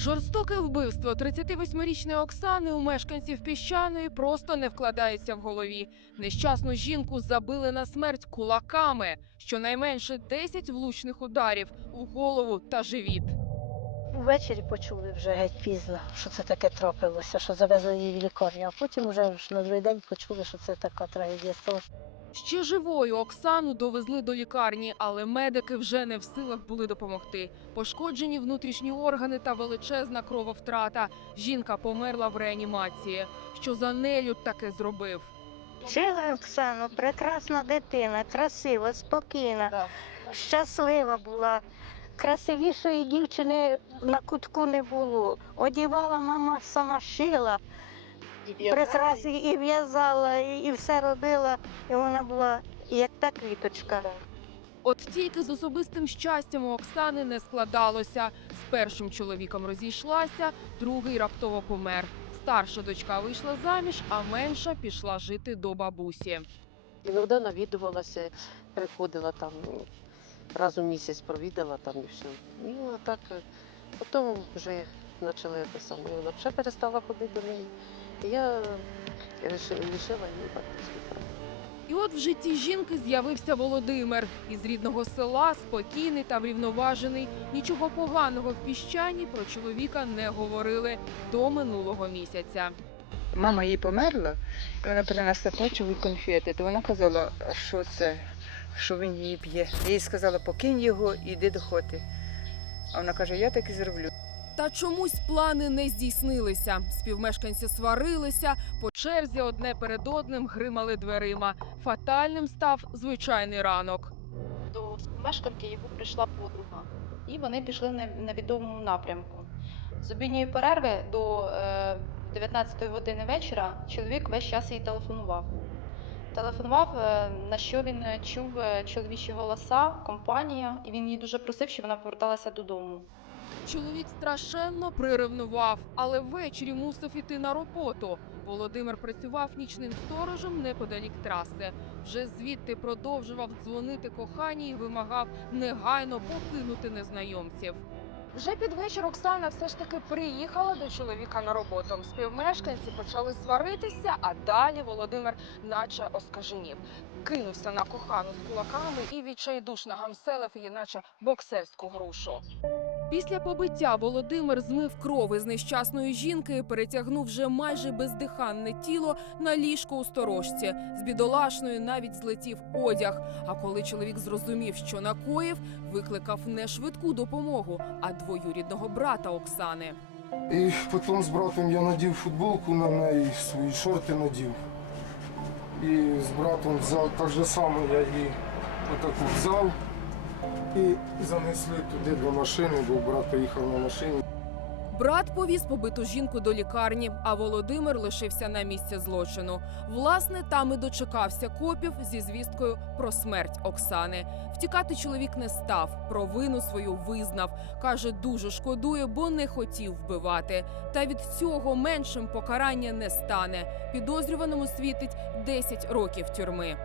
Жорстоке вбивство 38-річної Оксани у мешканців піщаної просто не вкладається в голові. Нещасну жінку забили на смерть кулаками, щонайменше 10 влучних ударів у голову та живіт. Ввечері почули вже геть пізно, що це таке трапилося, що завезли її в лікарню, а потім вже на другий день почули, що це така трагедія сталася. Ще живою Оксану довезли до лікарні, але медики вже не в силах були допомогти. Пошкоджені внутрішні органи та величезна крововтрата. Жінка померла в реанімації. Що за нелюд таке зробив? Жила Оксана, прекрасна дитина, красива, спокійна, щаслива була. Красивішої дівчини на кутку не було. Одівала мама сама шила, прикраси і в'язала, і, і все робила. І вона була як та квіточка. От тільки з особистим щастям у Оксани не складалося. З першим чоловіком розійшлася, другий раптово помер. Старша дочка вийшла заміж, а менша пішла жити до бабусі. Іноді навідувалася, приходила там раз у місяць провідала там і все. І так потім вже почали те саме. Вона вже перестала ходити до неї. І я рішила її батьківську. І от в житті жінки з'явився Володимир із рідного села, спокійний та врівноважений. Нічого поганого в піщані про чоловіка не говорили до минулого місяця. Мама їй померла, і вона принесла і конфети. То вона казала, що це, що він її п'є. Я їй сказала, покинь його і йди до хоти. А вона каже, я так і зроблю. Та чомусь плани не здійснилися. Співмешканці сварилися, по черзі одне перед одним гримали дверима. Фатальним став звичайний ранок. до мешканки його прийшла подруга, і вони пішли на невідомому напрямку. З обідньої перерви до е, 19 години вечора чоловік весь час їй телефонував. Телефонував, е, на що він е, чув е, чоловічі голоса, компанія, і він її дуже просив, щоб вона поверталася додому. Чоловік страшенно приревнував, але ввечері мусив іти на роботу. Володимир працював нічним сторожем неподалік траси. Вже звідти продовжував дзвонити коханій і вимагав негайно покинути незнайомців. Вже під вечір Оксана все ж таки приїхала до чоловіка на роботу. Співмешканці почали сваритися, а далі Володимир, наче оскаженів, кинувся на кохану з кулаками і відчайдушно гамселив її, наче боксерську грушу. Після побиття Володимир змив кров із нещасної жінки перетягнув вже майже бездиханне тіло на ліжко у сторожці. З бідолашної навіть злетів одяг. А коли чоловік зрозумів, що накоїв, викликав не швидку допомогу, а двоюрідного брата Оксани. І потім з братом я надів футболку на неї, свої шорти надів. І з братом взяв так же саме я її отаку взяв і занесли туди до машини, бо брат поїхав на машині. Брат повіз побиту жінку до лікарні, а Володимир лишився на місці злочину. Власне, там і дочекався копів зі звісткою про смерть Оксани. Втікати чоловік не став, провину свою визнав. каже, дуже шкодує, бо не хотів вбивати. Та від цього меншим покарання не стане. Підозрюваному світить 10 років тюрми.